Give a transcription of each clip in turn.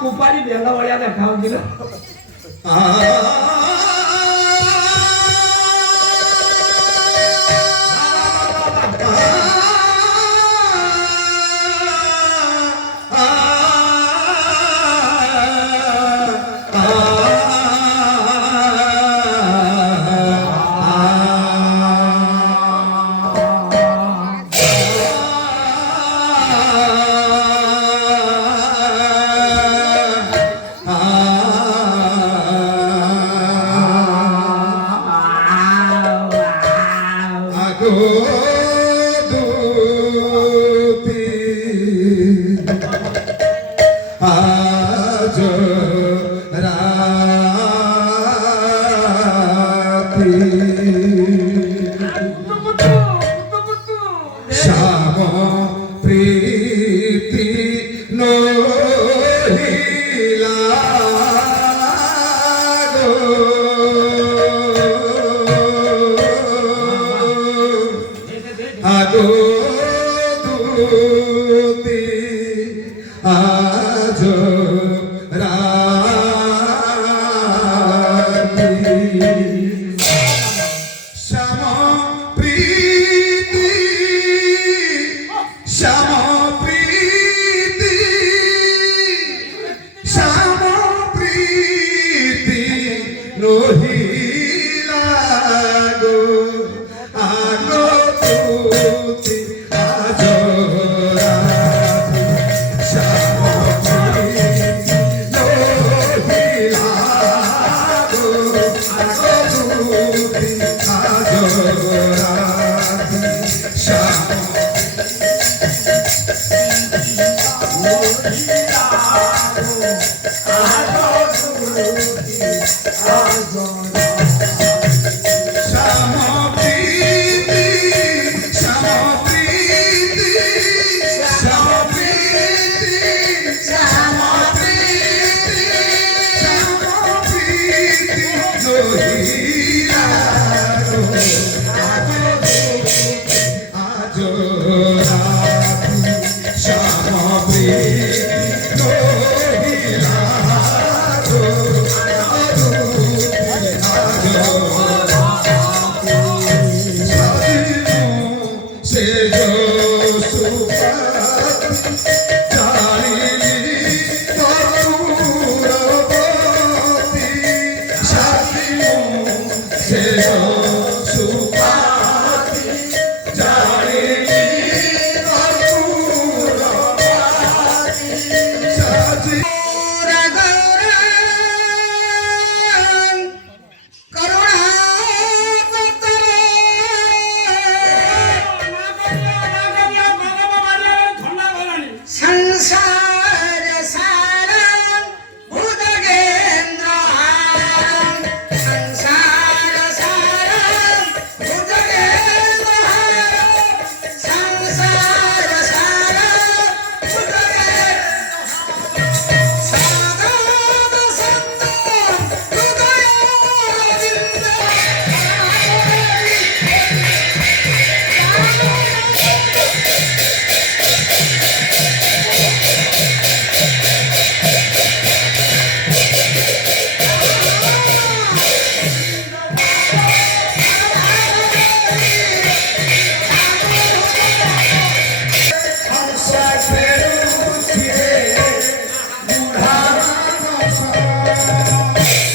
कुपारी बेला वाला देखाओ जी আজ রাতি শ্যাম প্রীতি নহিলা গো আগো দুতি আজ রাতি শ্যাম প্রীতি শ্যাম প্রীতি শ্যাম প্রীতি নহিলা গো আগো তুতি আজ রাতি শ্যাম প্রীতি নহিলা গো আগো তুতি আজ রাতি শ্যাম শ্যাম প্রীতি শ্যাম প্রীতি শ্যাম প্রীতি শ্যাম প্রীতি শ্যাম প্রীতি নহিলা গো আজ রাতি শ্যাম প্রীতি নহিলা গো সে সুপা জানিলি তরুরবতী সাথী সে সুপা জানিলি তরুরবতী সাথী সংসার সারং ভুজগেন্দ্রহারং সংসার সারং ভুজগেন্দ্রহারং সংসার সারং ভুজগেন্দ্রহারং সাধন সন্ত হৃদয়ারবিন্দ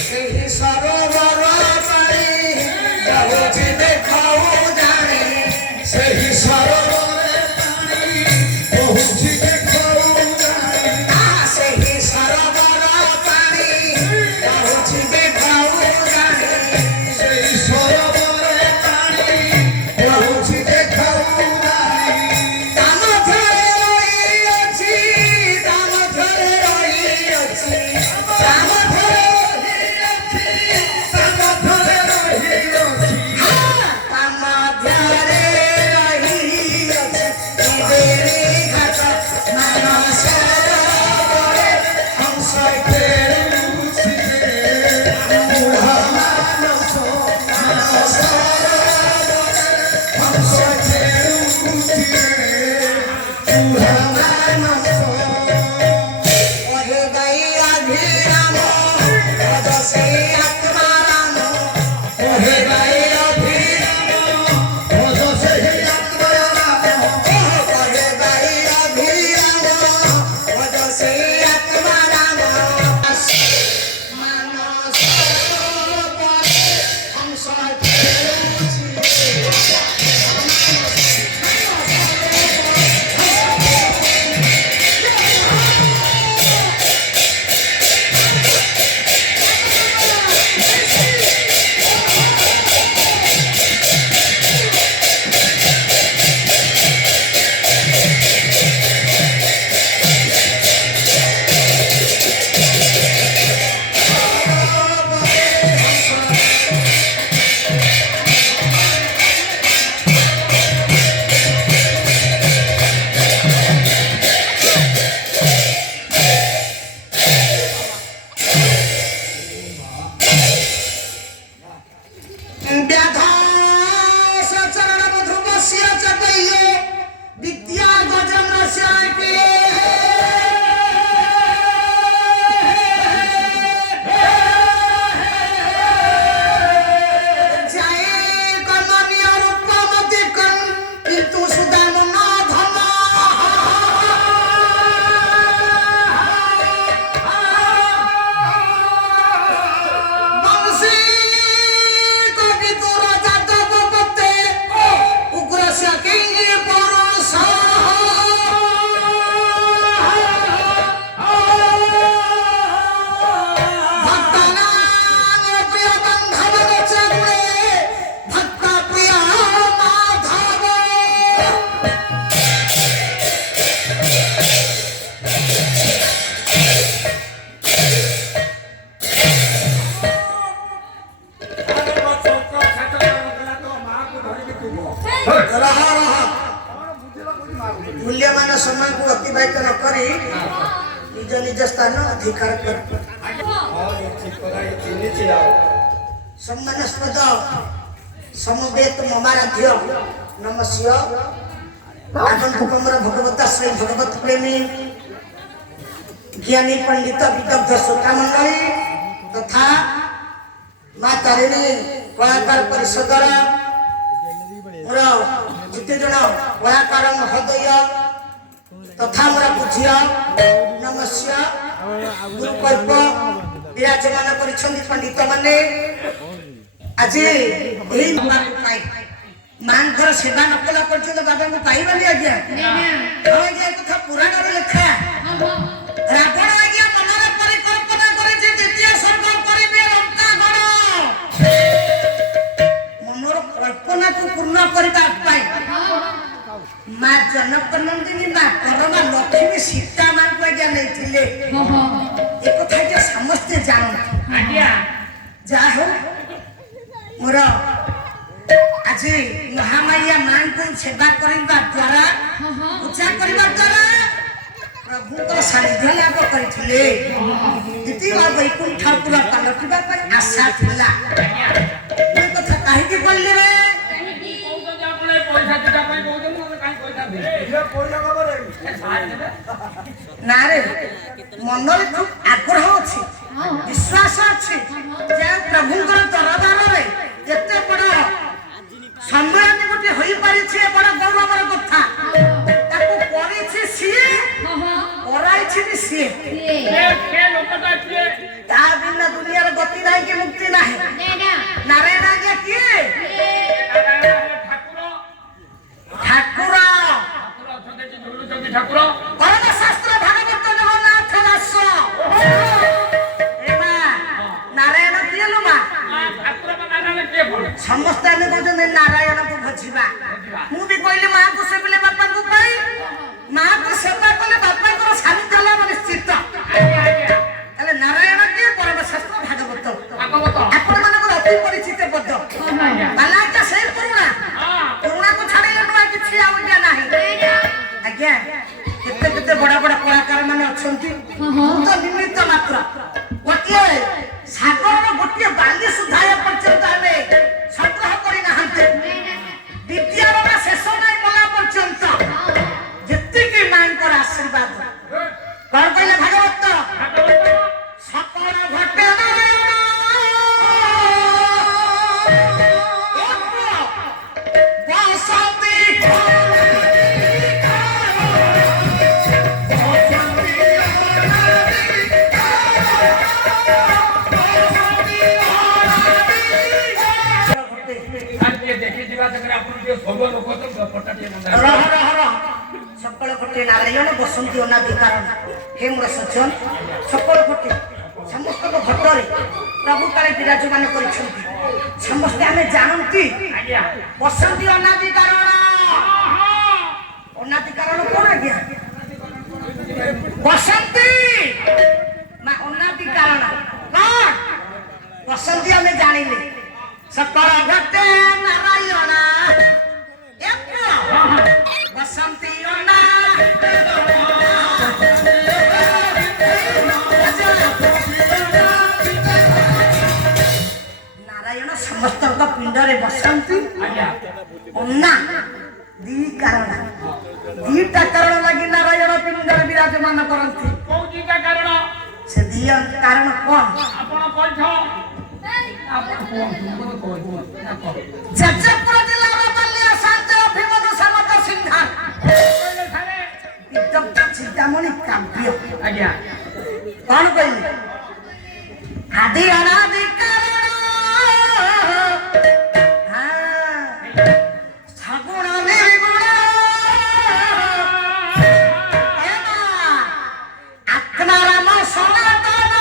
ସେହି ସରୋବର ପାଣି ବହୁଛି ଦେଖାଉ ଜାଣି ସେହି ସରୋବର ପାଣି ବହୁଛି ଦେଖାଉ ଜାଣି ସେହି ସରୋବର ପାଣି ବହୁଛି ଦେଖାଉ ଜାଣି ସେହି ସରୋବର ପାଣି ବହୁଛି ଦେଖାଉ ଜାଣି ତା ମଧ୍ୟରେ ରହିଅଛି ତା ମଧ୍ୟରେ ରହିଅଛି ତା ମଧ୍ୟରେ ରହିଅଛି ତା ମଧ୍ୟରେ ରହିଅଛି ତା ମଧ୍ୟରେ ରହିଅଛି ତ୍ରିବେଣୀ ଘାଟ ମାନସରୋବରେ ହଂସ ଫେରୁଛି ବୁଢ଼ା ମାନସ ହଂସ ଫେରୁଛି ବୁଢ଼ା ମାନସ ଓହେ ଗାଈ ଅଭିରାମ ଭଜ ସେ ଆତ୍ମାରାମ ଓହେ ଗାଈ ଅଭିରାମ ଭଜ ସେହି ଆତ୍ମାରାମ ଓହେ ଗାଈ ଅଭିରାମ ଭଜ ସେ ଆତ୍ମାରାମ ମାନସରୋବରେ ହଂସ ଫେରୁଛି ଅଧିକାର କରିବ। ହଁ ଠିକ କଥା ଏ ଚିହ୍ନିଛି ଆଉ ସମ୍ମାନସ୍ପଦ ସମବେତ ମମାରାଧ୍ୟ ନମସ୍ୟ আগন্তুক আমার ভগবত শ্রী ভগবত প্রেমী জ্ঞানী পণ্ডিত বিদগ্ধ শ্রোতা মণ্ডলী তথা মা তারিণী কଳାକାର ପରିଷଦର ମୋର ଯେତେ ଜଣ କଳାକାର ମହୋଦୟ ତଥା ମୋର ପୂଜ୍ୟ ନମସ୍ୟ ଗୁରୁକଳ୍ପ ବିରାଜମାନ କରିଛନ୍ତି ପଣ୍ଡିତ ମାନେ ଆଜି ଏହି ମାଙ୍କର ସେବା ନ କଲା ପର୍ଯ୍ୟନ୍ତ ବାବାଙ୍କୁ ପାଇବାନି ଆଜ୍ଞା। ଆଜ୍ଞା କଥା ପୁରାଣରେ ଲେଖା ରାବଣ ଆଜ୍ଞା ମନରେ ପରିକଳ୍ପନା କରିଛି ଦ୍ୱିତୀୟ ସ୍ୱର୍ଗ କରିବେ ଲଙ୍କାଗଡ଼। ମନର କଳ୍ପନାକୁ ପୂର୍ଣ୍ଣ କରିବା ପାଇଁ ମା ଜନକ ନନ୍ଦିନୀ ମା ପରମା ଲକ୍ଷ୍ମୀ ସୀତା ମାଙ୍କୁ ଆଜ୍ଞା ନେଇଥିଲେ। ଏ କଥା ଆଜ୍ଞା ସମସ୍ତେ ଜାଣନ୍ତି ଆଜ୍ଞା। ଯାହା ହଉ ମୋର ଆଜି ମହାମାୟା ମାଙ୍କୁ ସେବା କରିବା ଦ୍ୱାରା ପୂଜା କରିବା ଦ୍ୱାରା ପ୍ରଭୁଙ୍କର ସାନ୍ନିଧ୍ୟ ଲାଭ କରିଥିଲେ। ଦ୍ୱିତୀୟ ବୈକୁଣ୍ଠପୁର ପାଲଟିବା ପାଇଁ ଆଶା ଥିଲା। ଏ କଥା କାହିଁକି କହିଲେ ରେ? ନା ରେ ମନରେ ଖୁବ ଆଗ୍ରହ ଅଛି ବିଶ୍ୱାସ ଅଛି ଯେ ପ୍ରଭୁଙ୍କର ଦରବାରରେ ଏତେ ବଡ଼ ସମ୍ମିଳନୀ ଗୋଟେ ହୋଇପାରିଛି ଏ ବଡ଼ ଗୌରବର କଥା। ତାକୁ କରିଛି ସିଏ କରାଇଛି ବି ସିଏ। ତା ବିନା ଦୁନିଆର ଗତି ନାହିଁ କି ମୁକ୍ତି ନାହିଁ। ନାରାୟଣ ଆଜ୍ଞା କିଏ? ଠାକୁର ପରମ ଶାସ୍ତ୍ର ଭାଗବତ ଜଗନ୍ନାଥ ଦାସ। ନାରାୟଣ କିଏ ଲୋ ମା? ସମସ୍ତେ ଆମେ କହୁଛନ୍ତି ନାରାୟଣକୁ ଭଜିବା। ମୁଁ ବି କହିଲି ମାଆକୁ ସେବିଲେ ବାପାଙ୍କୁ ପାଇ। ମାଆକୁ ସେବା କଲେ ବାପାଙ୍କର ସାନ୍ନିଧ୍ୟ ଲାଭ ନିଶ୍ଚିତ। ତାହେଲେ ନାରାୟଣ କିଏ? ପରମ ଶାସ୍ତ୍ର ଭାଗବତ ଆପଣ ମାନଙ୍କର ଅତି ପରିଚିତ ପଦ ବାଲାଟା ସେଇ ପୁରୁଣାକୁ ଛାଡ଼ିଲେ ନୂଆ କିଛି ଆଉ ନାହିଁ ଆଜ୍ଞା। କେତେ କେତେ ବଡ ବଡ କଳାକାର ମାନେ ଅଛନ୍ତି। ମୁଁ ତ ନିମିତ୍ତ ମାତ୍ର ଗୋଟିଏ ସାଗରର ଗୋଟିଏ ବାଲି ସୁଦ୍ଧା ଏ ପର୍ଯ୍ୟନ୍ତ ଆମେ ସଂଗ୍ରହ କରିନାହାନ୍ତି। ବିଦ୍ୟାର ଶେଷ ନାହିଁ ମଲା ପର୍ଯ୍ୟନ୍ତ ଯେତିକି ମାଙ୍କର ଆଶୀର୍ବାଦ। କଣ କହିଲେ ଭାଗବତ? ସକଳ ଘଟେ ସକଳ କୋଟି ନାରାୟଣ ବସନ୍ତି ଅନାଦି କାରଣ। ହେ ମୋର ସଜ୍ଜନ ସକଳ କୋଟି ସମସ୍ତଙ୍କ ଘଟରେ ପ୍ରଭୁ କାଳେ ବିରାଜମାନ କରିଛନ୍ତି। ସମସ୍ତେ ଆମେ ଜାଣନ୍ତି ବସନ୍ତି ଅନାଦି କାରଣ। ଅନାଦି କାରଣ କଣ ଆଜ୍ଞା? ବସନ୍ତି ମା ଅନାଦି କାରଣ କଣ? ବସନ୍ତି ଆମେ ଜାଣିଲେ ସକଳ ଘଟେ ନାରାୟଣ ବସନ୍ତି ନାରାୟଣ ସମସ୍ତଙ୍କ ପିଣ୍ଡରେ ବସନ୍ତି। ଅନା ଦି କାରଣ ଦିଟା କାରଣ ଲାଗି ନାରାୟଣ ପିଣ୍ଡରେ ବିରାଜମାନ କରନ୍ତି। ସେ ଦି କାରଣ କଣ? ଯାଜପୁର ଜିଲ୍ଲାର ବାଲିଆ ଶାନ୍ତ ଅଭିମତ ସମତ ସିଂହା ବିଦଗ୍ଧ ଚିନ୍ତାମଣି କାବ୍ୟ ଆଜ୍ଞା। କଣ କହିଲେ? ଆଦି ଅନାଦି କାରଣ ସଗୁଣ ନିର୍ଗୁଣ ଆତ୍ମାରାମ ସନାତନ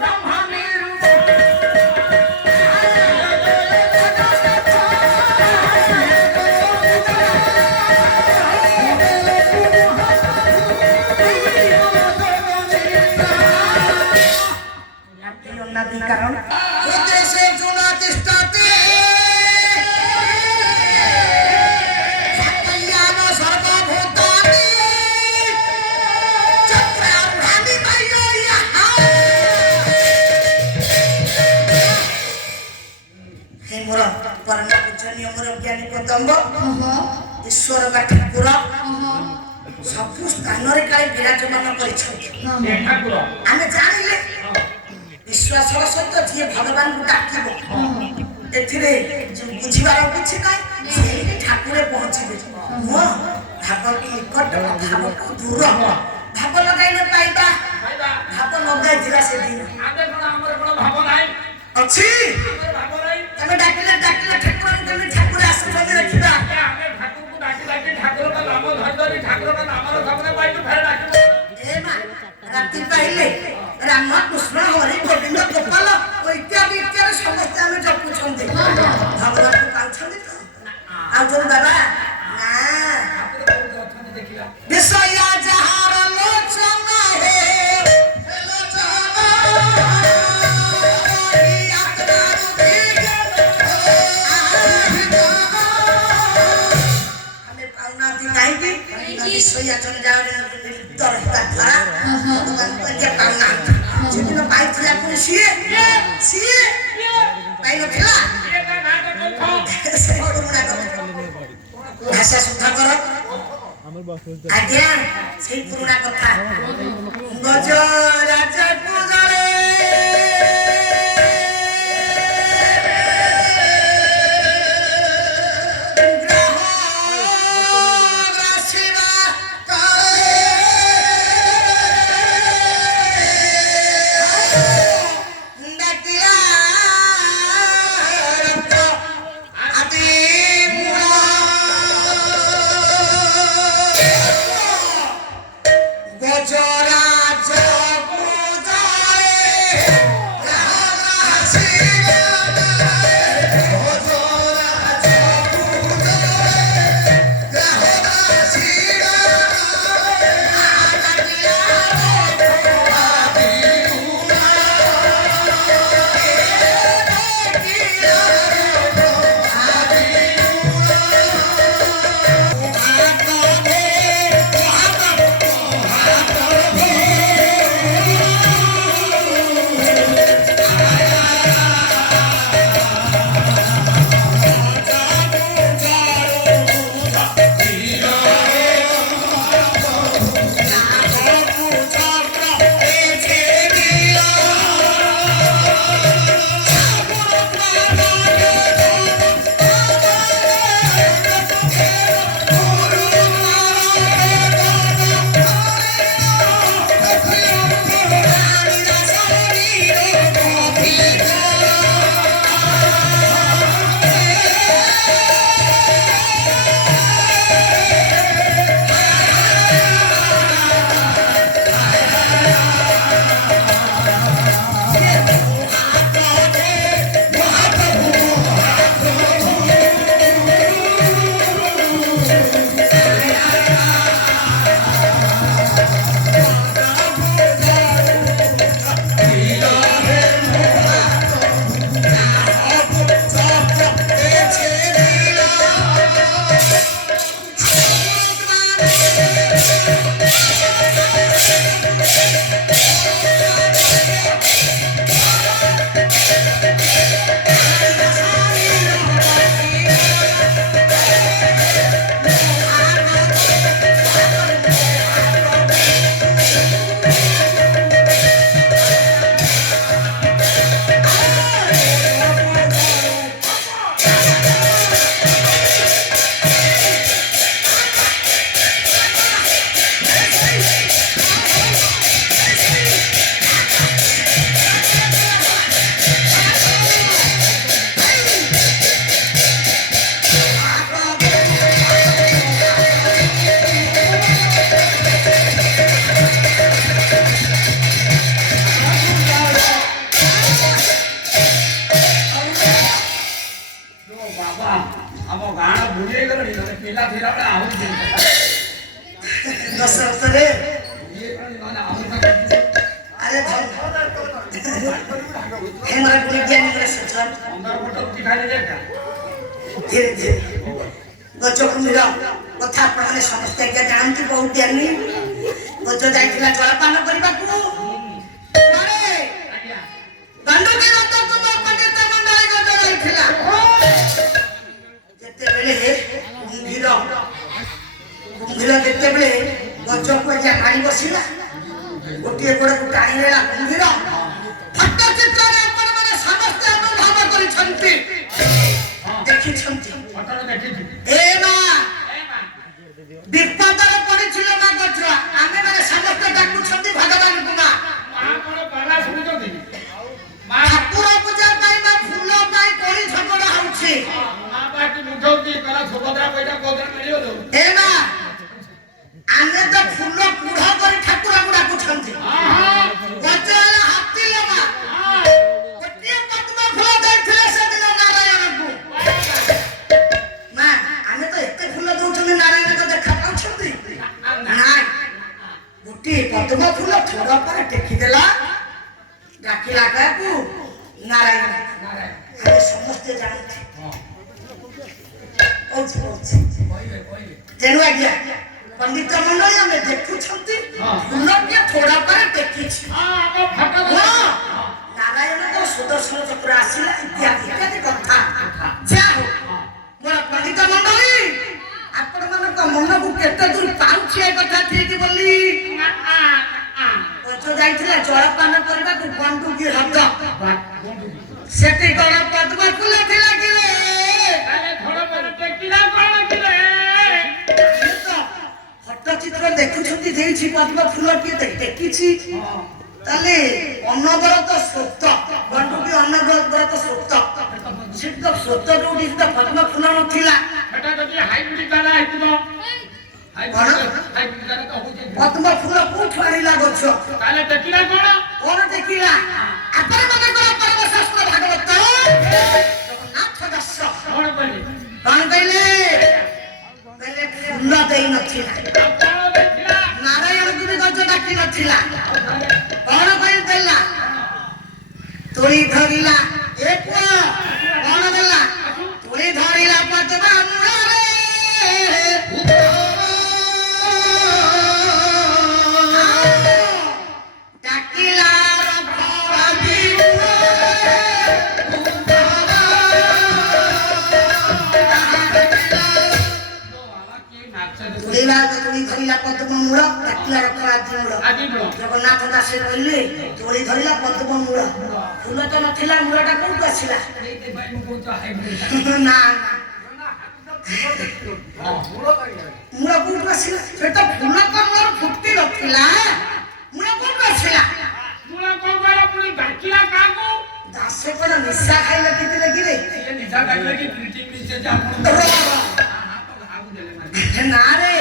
ବ୍ରହ୍ମ কারণ উদ্দেশ্যে জুনা তিষ্ঠতি সর্বভূতানি চক্রারূঢ়ানি বায়ু ଜଗଦମ୍ବ ଈଶ୍ୱର ବା ଠାକୁର ସବୁ ସ୍ଥାନରେ କାଳେ ବିରାଜମାନ କରିଛନ୍ତି। ଆମେ ଜାଣିଲେ ବିଶ୍ୱାସର ସହିତ ଯିଏ ଭଗବାନଙ୍କୁ ଡାକିବ ଏଥିରେ ବୁଝିବାର କିଛି ନାହିଁ, ସେଇଠି ଠାକୁରେ ପହଞ୍ଚିବେ। ମୁଁ ଭାବ ନିକଟ ଭାବଠୁ ଦୂର, ଭାବ ଲଗାଇଲେ ପାଇବା, ଭାବ ଲଗାଇଥିଲା ସେଦିନ ଅଛି। ତମେ ଡାକିଲେ ଡାକିଲେ ଠାକୁରଙ୍କୁ କେମିତି ଠାକୁର ଆସୁଛନ୍ତି ଦେଖିବା। ରାତି ପାଇଲେ ରାମ କୃଷ୍ଣ ହରି ଗୋବିନ୍ଦ ଗୋପାଳ ଇତ୍ୟାଦି ଇତ୍ୟାଦି ସମସ୍ତେ ଆମେ ଜପୁଛନ୍ତି। ଭଗବାନଙ୍କୁ ପାଉଛନ୍ତି ତ? ପାଉଛନ୍ତି ବାବା? ନା ବିଷୟା ଯାହାର ଲୋଚନ ହେ ଆମେ ପାଉନାହାନ୍ତି କାହିଁକି? ବିଷୟା ଜଞ୍ଜାଳରେ ଲିପ୍ତ ରହିବା ଦ୍ୱାରା ଭଗବାନଙ୍କୁ ଏତେ ପାଉନାହାନ୍ତି। ସେଦିନ ପାଇଥିଲା ପୁଣି ସିଏ ପାଇନଥିଲା। ଭାଷା ଶୁଦ୍ଧ କର। ଆଜ୍ଞା ସେଇ ପୁରୁଣା କଥା। ଗଜ ରାଜ ପୂଜରେ ଦଶରଥରେ ଆରେ ହେମରା ଗୁଣି ଜ୍ଞାନୀଙ୍କର ସୂଚନା ଧୀରେ ଧୀରେ ଗଜକୁଣ୍ଡୀର କଥା ଆପଣମାନେ ସମସ୍ତେ ଆଜ୍ଞା ଜାଣନ୍ତି। ବହୁତ ଜ୍ଞାନୀ ଗଜ ଯାଇଥିଲା ଜଳପାନ କରିବାକୁ ଯେତେବେଳେ ଗୋଡ଼କୁ ଟାଣି ନେଲା କୁମ୍ଭୀର। ଫଟଚିତ୍ରରେ ଆପଣମାନେ ସମସ୍ତେ ଅନୁଭବ କରିଛନ୍ତି, ଦେଖିଛନ୍ତି। ଏ ମା ବିପଦରେ ପଡ଼ିছিল ମା ଗଜରା, ଆମେମାନେ ସମସ୍ତେ ଡାକୁଛନ୍ତି ଭଗବାନଙ୍କୁ। ମା ଠାକୁର ପୂଜା ପାଇଁ ବା ଫୁଲ ପାଇଁ କଳି ଝଗଡ଼ା ହଉଛି। ଏ ମା ଆମେ ତ ଫୁଲ କୁଢ଼ କରି ଠାକୁରଙ୍କୁ ଡାକୁଛନ୍ତି। ଗଜରା ହାତୀ ମା ଗୋଟିଏ ପଦ୍ମ ଫୁଲ ଦେଇଥିଲେ ସେଦିନ ନାରାୟଣଙ୍କୁ। ମା ଆମେ ତ ଏତେ ଫୁଲ ଦଉଛନ୍ତି, ନାରାୟଣଙ୍କ ଦେଖା ପାଉଛନ୍ତି ନାଇଁ। ଗୋଟିଏ ପଦ୍ମ ଫୁଲ ଥୋଡ଼ ପରେ ଟେକିଦେଲା, ଡାକିଲା କାହାକୁ? ନାରାୟଣ। ଆମେ ସମସ୍ତେ ଜାଣୁଛୁ। ତେଣୁ ଆଜ୍ଞା ପଣ୍ଡିତ ମଣ୍ଡଳୀ ଆମେ ଦେଖୁଛନ୍ତି ଫୁଲଟିଏ ଥୋଡ଼ା ପରେ ଟେକିଛି। ନାରାୟଣଙ୍କର ସୁଦର୍ଶନ ଚକ୍ର ଆସିଲା, ଇତ୍ୟାଦି ଇତ୍ୟାଦି କଥା। ଯା ହଉ ମୋର ପଣ୍ଡିତ ମଣ୍ଡଳୀ, ଆପଣମାନଙ୍କ ମନକୁ କେତେ ଦୂର ପାଉଛି ଏ କଥା ଠିକ ବୋଲି। ଗଛ ଯାଇଥିଲା ଜଳପାନ କରିବାକୁ ଗଣ୍ଡୁକି ହ୍ରଦ, ସେଠି କଣ ପଦ୍ମ ଫୁଲ ଥିଲା କି ରେ? ଫଟଚିତ୍ର ଦେଖୁଛନ୍ତି, ଦେଇଛି ପଦ୍ମ ଫୁଲଟିଏ ଟେକିଛି। ତାହେଲେ ଅନବରତ ସ୍ରୋତ, ଗଣ୍ଡୁକି ଅନବରତ ସ୍ରୋତ, ସେଠି ତ ସ୍ରୋତ ଯୋଉଠି ତ ପଦ୍ମ ଫୁଲ ନଥିଲା। ପଦ୍ମ ଫୁଲ କୋଉଠୁ ଆଣିଲା ଗଛ? କଣ ଦେଖିଲା? ଆପଣମାନଙ୍କର ପରମଶାସ୍ତ୍ର ଭାଗବତ ଜଗନ୍ନାଥ ଦାସ କଣ କହିଲେ? ଫୁଲ ଦେଇ ନଥିଲା, ନାରାୟଣକୁ ବି ଗଜ ଡାକି ନଥିଲା। କଣ କହିଲା? ତୁଳି ଧରିଲା। ଏ ପୁଅ କଣ ଦେଲା? ତୁଳି ଧରିଲା ପଦ୍ମ ମୂଳରେ, ପଦ୍ମ ମୂଳ, ଡାକିଲା ରଖ ଆଦି ମୂଳ। ଜଗନ୍ନାଥ ଦାସ କହିଲେ ତୋଳି ଧରିଲା ପଦ୍ମ ମୂଳ, ଫୁଲ ତ ନଥିଲା, ମୂଳଟା କୋଉଠୁ ଆସିଲା? ନା ମୂଳ କୋଉଠୁ ଆସିଲା? ସେଟା ଫୁଲ ତ ମୂଳରୁ ଫୁଟି ନଥିଲା, ମୂଳ କୋଉଠୁ ଆସିଲା? ଦାସ କଣ ନିଶା ଖାଇଲେ କିଥିଲେ କି ରେ? ନା ରେ,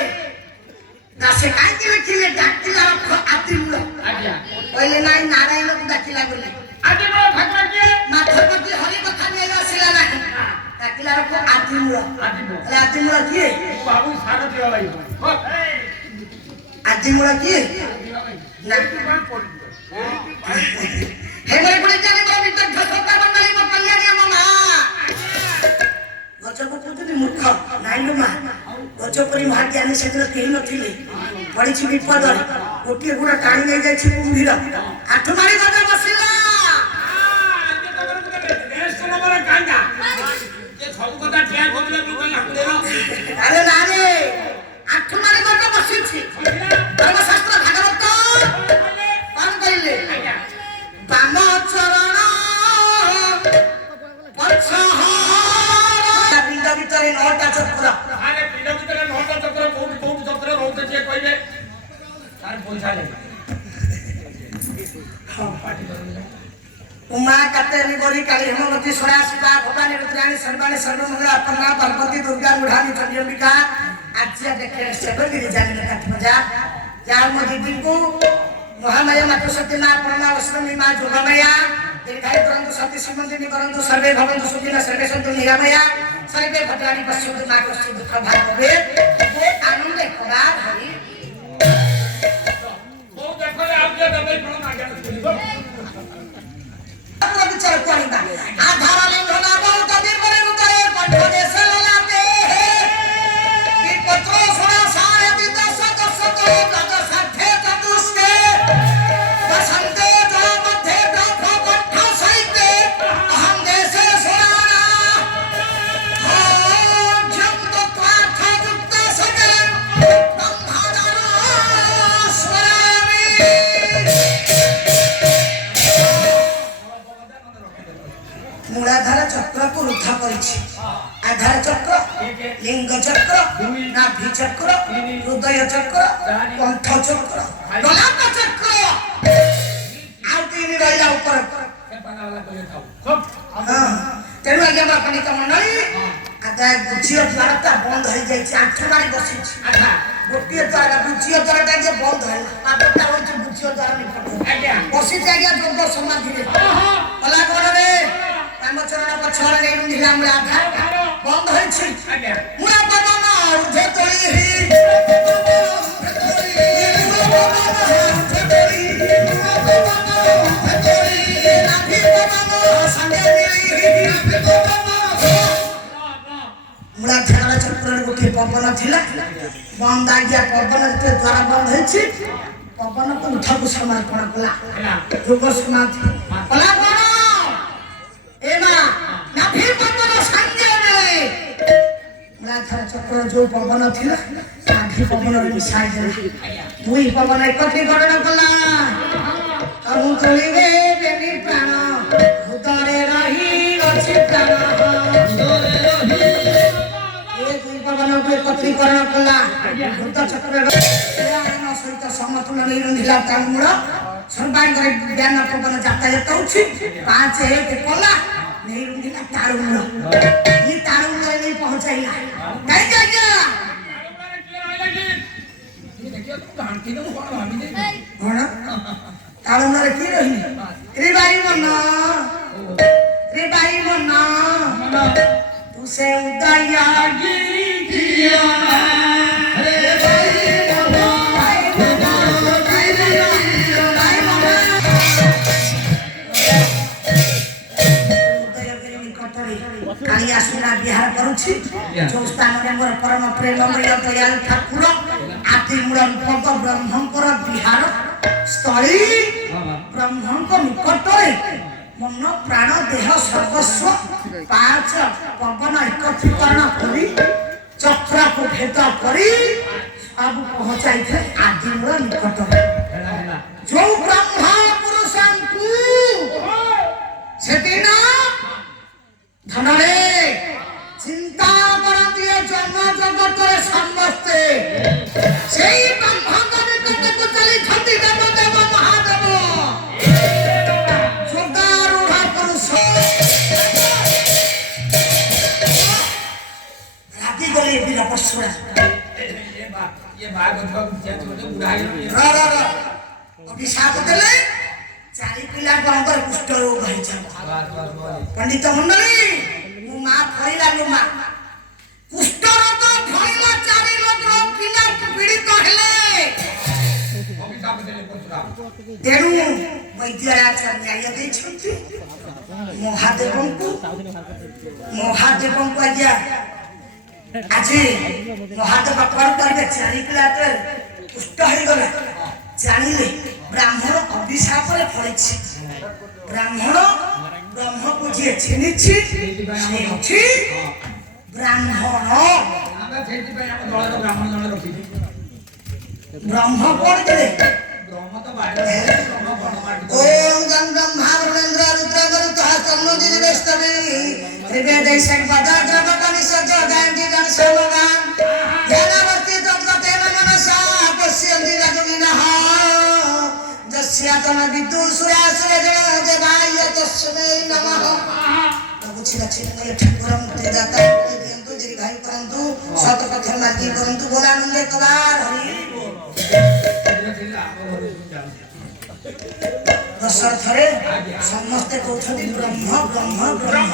ଦାସେ କାହିଁକି ଲେଖିଲେ ଡାକିଲା ରଖ ଆଦି ମୂଳ? କହିଲେ ନାଇଁ, ନାରାୟଣକୁ ଡାକିଲା ବୋଲି। ମାଥପତି ହରି କଥା ନେଇ ଆସିଲା ନାହିଁ, ଡାକିଲା ରଖ ଆଦି ମୂଳ। ଆଦି ମୂଳ କିଏ? ଆଦି ମୂଳ କିଏ? ଗଜକୁ କହୁଛନ୍ତି ମୂର୍ଖ। ନାଇଁ ଲୋ ମା, ଗଜ ପରି ମହାଜ୍ଞାନୀ ସେଦିନ କେହି ନଥିଲେ, ପଡ଼ିଛି ବିପଦରେ। ଗୋଟିଏ ଗୁଡ଼ ଟାଣି ନେଇଯାଇଛି କୁମ୍ଭୀର, ଆଠୁ ମାରି ଗଜ ବସିଲା। ଆରେ ନା ରେ, ଆଠୁ ମାରି ଗଜ ବସିଛି। ଧର୍ମଶାସ୍ତ୍ର ଭାଗବତ କଣ କହିଲେ? ବାମ ଚରଣ ପଛ ପିଣ୍ଡ ଭିତରେ 9ଟା ଚକ୍ର। उमा कात्यायनी गौरी काली हेमवती स्वरा सीता भवानी रुद्राणी सर्वाणी सर्वमंगला अपर्णा पार्वती दुर्गा बुढ़ानी चंडिका आज्या देखे सेवगिरी जानी काट मजा जाओ मो दीदी को महामाया मातु सती मां प्रणा वस्त्रमी मां जोगमया दीर्घायु करंतु सती श्रीमंदिनी करंतु सर्वे भवन्तु सुखिनः सर्वे सन्तु निरामया सर्वे भद्राणि पश्यन्तु मा कश्चित् दुःखं भाग् भवेत्। वो आनंद करा हरि वो देखो आप ये दबाई प्रणा आ गया विचार करेगा आधार लिंगना बहुत दिन पर उतरे कंठ देश लाते विपत्रो सुना सारे दस दस तो गज साथे चतुष्के बसंते जो मध्य ब्रह्म कंठ सहित अहम देशे सुनाना जम तो त्वार्थ युक्त सकल ब्रह्मदानो स्वरामि ମୂଳାଧାର ଚକ୍ରକୁ ରୁଦ୍ଧ କରିଛି। ଆଧାର ଚକ୍ର, ଲିଙ୍ଗ ଚକ୍ର, ନାଭି ଚକ୍ର, ହୃଦୟ ଚକ୍ର, କଣ୍ଠ ଚକ୍ର, ଲଲାଟ ଚକ୍ର, ଆଉ 3 ରହିଲା ଉପରେ। ତେଣୁ ଆଜ୍ଞା ବାପଣିକ ମଣ୍ଡଳୀ ଝିଅ ଦ୍ୱାରଟା ବନ୍ଦ ହେଇଯାଇଛି, ଆଣ୍ଠୁ ମାରି ବସିଛି। ଗୋଟିଏ ଦ୍ୱାର ଝିଅ ଦ୍ୱାରଟା ଯେ ବନ୍ଦ ହେଲା, ପାଦଟା ହଉଛି ଝିଅ ଦ୍ୱାର ନିକଟରେ ବସିଛି ଆଜ୍ଞା ଯୋଗ ସମାଧିରେ। କଲା କଣରେ ରାମଚରଣ ପଛରେ ନେଇ ରୁନ୍ଧିଲା ମୂଳାଧାର ବନ୍ଦ ହେଇଛି। ମୂଳା ପବନ ଉର୍ଦ୍ଧ୍ୱ ତୋଳି ମୂଳାଧାର ଚକ୍ରରେ ଗୋଟିଏ ପବନ ଥିଲା ବନ୍ଦ ଆଜ୍ଞା। ପବନ ଯେତେ ଦ୍ୱାର ବନ୍ଦ ହେଇଛି ପବନକୁ ଉଠକୁ ସମର୍ପଣ କଲା ଯୋଗ ସମାଧି। କଲା କଣ ଏ ମା ନାଭି ପବନ ସାଙ୍ଗେ ମିଳେ। ମୂଳାଧାର ଚକ୍ର ଯୋଉ ପବନ ଥିଲା ନାଭି ପବନରେ ମିଶାଇ ଦେଲା। 2 ପବନ ଏକତ୍ରୀକରଣ କଲା। ତମୁ ତୋଳିବେ ବେନି ପ୍ରାଣ ହୃଦୟରେ ରହି ଅଛି ପ୍ରାଣ। ପବନକୁ ଏକତ୍ରୀକରଣ କଲା। ହୃଦ ଚକ୍ରରେ ସହିତ ସମତୁଲ ନେଇ ରୁନ୍ଧିଲା ତାଳମୂଳ। ସର୍ବାଙ୍ଗରେ ଜ୍ଞାନ ପବନ ଯାତାୟାତ ହଉଛି। 5-1 କଲା ନେଇ ରୁନ୍ଧିଲା ତାଳମୂଳ। ଏ ତାଳମୂଳରେ ନେଇ ପହଞ୍ଚାଇଲା। କାହିଁକି ଆଜ୍ଞା କଣ ତାଳମୂଳରେ କିଏ ରହିଲେ? ରେ ବାଇ ମନ ତୁ ସେ ଉଦୟା କାଳିଆସୁରା ବିହାର କରୁଛି। ଯୋଉ ସ୍ଥାନରେ ମୋର ପରମ ପ୍ରେମମୟ ଦୟାଳୁ ଠାକୁର ଆଦିମୂଳ ରୂପକ ବ୍ରହ୍ମଙ୍କର ବିହାର ସ୍ଥଳୀ। ବ୍ରହ୍ମଙ୍କ ନିକଟରେ ମନ ପ୍ରାଣ ଦେହ ସର୍ବସ୍ୱ 5 ପବନ ଏକତ୍ରୀକରଣ କରି ଚକ୍ରକୁ ଭେଦ କରି ସବୁ ପହଞ୍ଚାଇଥିଲେ ଆଦିମୂଳ ନିକଟରେ। ଯୋଉ ବ୍ରହ୍ମ ପୁରୁଷଙ୍କୁ ସେଦିନ ଧନରେ ଚିନ୍ତା କରନ୍ତି ଜନ୍ମ ଜଗତରେ ସମସ୍ତେ ସେଇ ବ୍ରହ୍ମଙ୍କ ନିକଟକୁ ଚାଲିଛନ୍ତି ଦେବଦେବ ମହାଦେବ ଯୋଗାରୂଢ ପୁରୁଷ। ରାଗିଗଲେ ବୀର ପରଶୁରାମ। ଅଭିଶାପ ଦେଲେ 4 ପିଲାଙ୍କ ଅଙ୍ଗରେ କୁଷ୍ଠ ରୋଗ ହେଇଛି। ପଣ୍ଡିତ ମଣ୍ଡଳୀ ମୋ ମା କହିଲା ମୋ ମା କୁଷ୍ଠ ରୋଗ ଧଇଲା 4 ଲୋକ ପିଲା ପୀଡ଼ିତ ହେଲେ। ତେଣୁ ବୈଦ୍ୟରାଜ ନ୍ୟାୟ ଦେଇଛନ୍ତି ମହାଦେବଙ୍କୁ ଆଜ୍ଞା ଆଜି ମହାଦେବ କଣ କରିବେ? 4 ପିଲା କୁଷ୍ଠ ହେଇଗଲା ଜାଣିଲେ ବ୍ରାହ୍ମଣ ଅଭିଶାପରେ ଫଳିଛି। ବ୍ରାହ୍ମଣ ବ୍ରହ୍ମକୁ ଯିଏ ଚିହ୍ନିଛି ସେ ଅଛି ବ୍ରାହ୍ମଣ। ବ୍ରହ୍ମ କଣ କରେ? ଓಂ ଗଂ ବ୍ରହ୍ମା ବୃଣେନ୍ଦ୍ର ରୁଦ୍ର গরুতः তন্মদিবেষ্টবে ত্রিবেদে সর্বদাগ্রবকানি সজ্জ গায়ন্তি জন সমগান জ্ঞানবর্তি তদ্গতে মনসা পশ্যন্তি রাজবিনঃ যস্যাতন বিদুষুরাসুরে জন দেবায় তস্मै নমঃ। বুঝিলা ছিলেন ঠাকুর মুক্তি দাতা কিন্তু দীর্ঘায়ু করন্তু শত কথা লাগি করন্তু গোলানন্দে কবার হরি দশরথরে সমস্তে কৌছন্তি ব্রহ্ম ব্রহ্ম ব্রহ্ম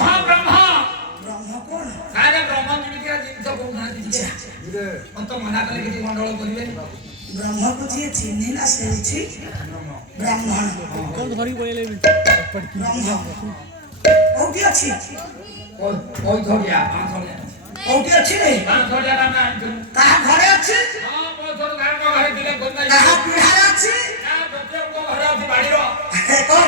ব্রহ্ম কোন? আরে ব্রহ্ম জিনিস কৌনাহাନ୍ତି অন্ত মনা কলে কিছু মণ্ডল করিবে। ব্রহ্মକୁ ଯିଏ ଚିହ୍ନିଲା ସେ ହେଉଛି ବ୍ରାହ୍ମଣ। ବ୍ରହ୍ମ କୋଉଠି ଅଛି? କୋଉଠି ଅଛି? କାହା ଘରେ ଅଛି? କାହା ପିଢ଼ାରେ ଅଛି? କଣ?